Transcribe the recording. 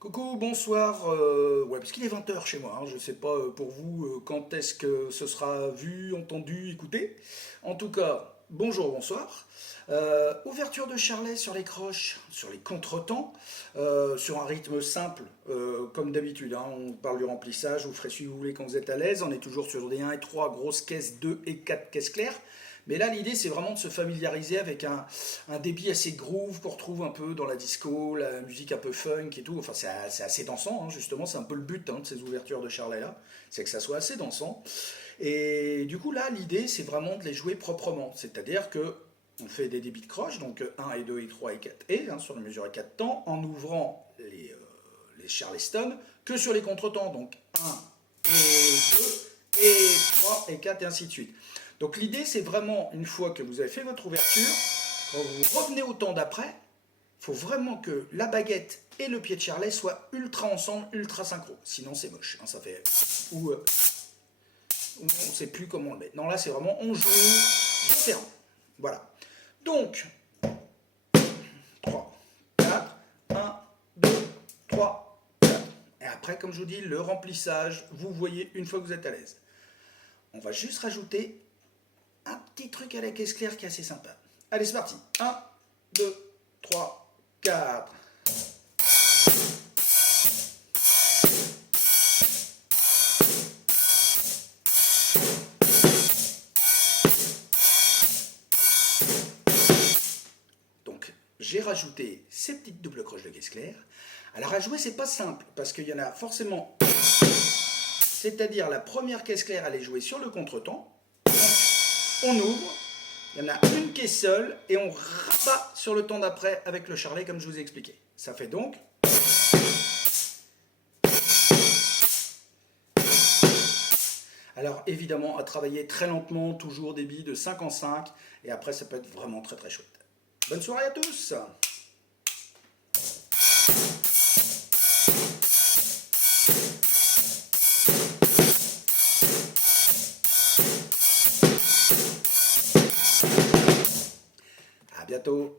Coucou, bonsoir. Ouais, parce qu'il est 20 h chez moi, hein. Je ne sais pas pour vous quand est-ce que ce sera vu, entendu, écouté. En tout cas, bonjour, bonsoir. Ouverture de Charlet sur les croches, sur les contretemps, sur un rythme simple, comme d'habitude, hein. On parle du remplissage, vous ferez si vous voulez quand vous êtes à l'aise. On est toujours sur des 1 et 3 grosses caisses, 2 et 4 caisses claires. Mais là, l'idée, c'est vraiment de se familiariser avec un débit assez groove qu'on retrouve un peu dans la disco, la musique un peu funk et tout. Enfin, c'est assez dansant, hein, justement. C'est un peu le but, hein, de ces ouvertures de Charlet-là. C'est que ça soit assez dansant. Et du coup, là, l'idée, c'est vraiment de les jouer proprement. C'est-à-dire que on fait des débits de croche, donc 1 et 2 et 3 et 4 et, hein, sur la mesure à 4 temps, en ouvrant les Charleston que sur les contretemps. Donc 1 et 2 et 3 et 4 et ainsi de suite. Donc l'idée, c'est vraiment, une fois que vous avez fait votre ouverture, quand vous revenez au temps d'après, il faut vraiment que la baguette et le pied de charlet soient ultra ensemble, ultra synchro. Sinon, c'est moche, hein, ça fait... on ne sait plus comment le mettre. Non, là, c'est vraiment, on joue, je ferme. Voilà. Donc, 3, 4, 1, 2, 3, 4. Et après, comme je vous dis, le remplissage, vous voyez une fois que vous êtes à l'aise. On va juste rajouter un petit truc à la caisse claire qui est assez sympa. Allez, c'est parti. 1, 2, 3, 4. Donc, j'ai rajouté ces petites doubles croches de caisse claire. Alors, à jouer, c'est pas simple parce qu'il y en a forcément. C'est-à-dire, la première caisse claire, elle est jouée sur le contretemps. On ouvre. Il y en a une qui est seule et on rabat sur le temps d'après avec le charlet comme je vous ai expliqué. Ça fait donc... Alors évidemment à travailler très lentement, toujours des billes de 5 en 5 et après ça peut être vraiment très très chouette. Bonne soirée à tous. À bientôt.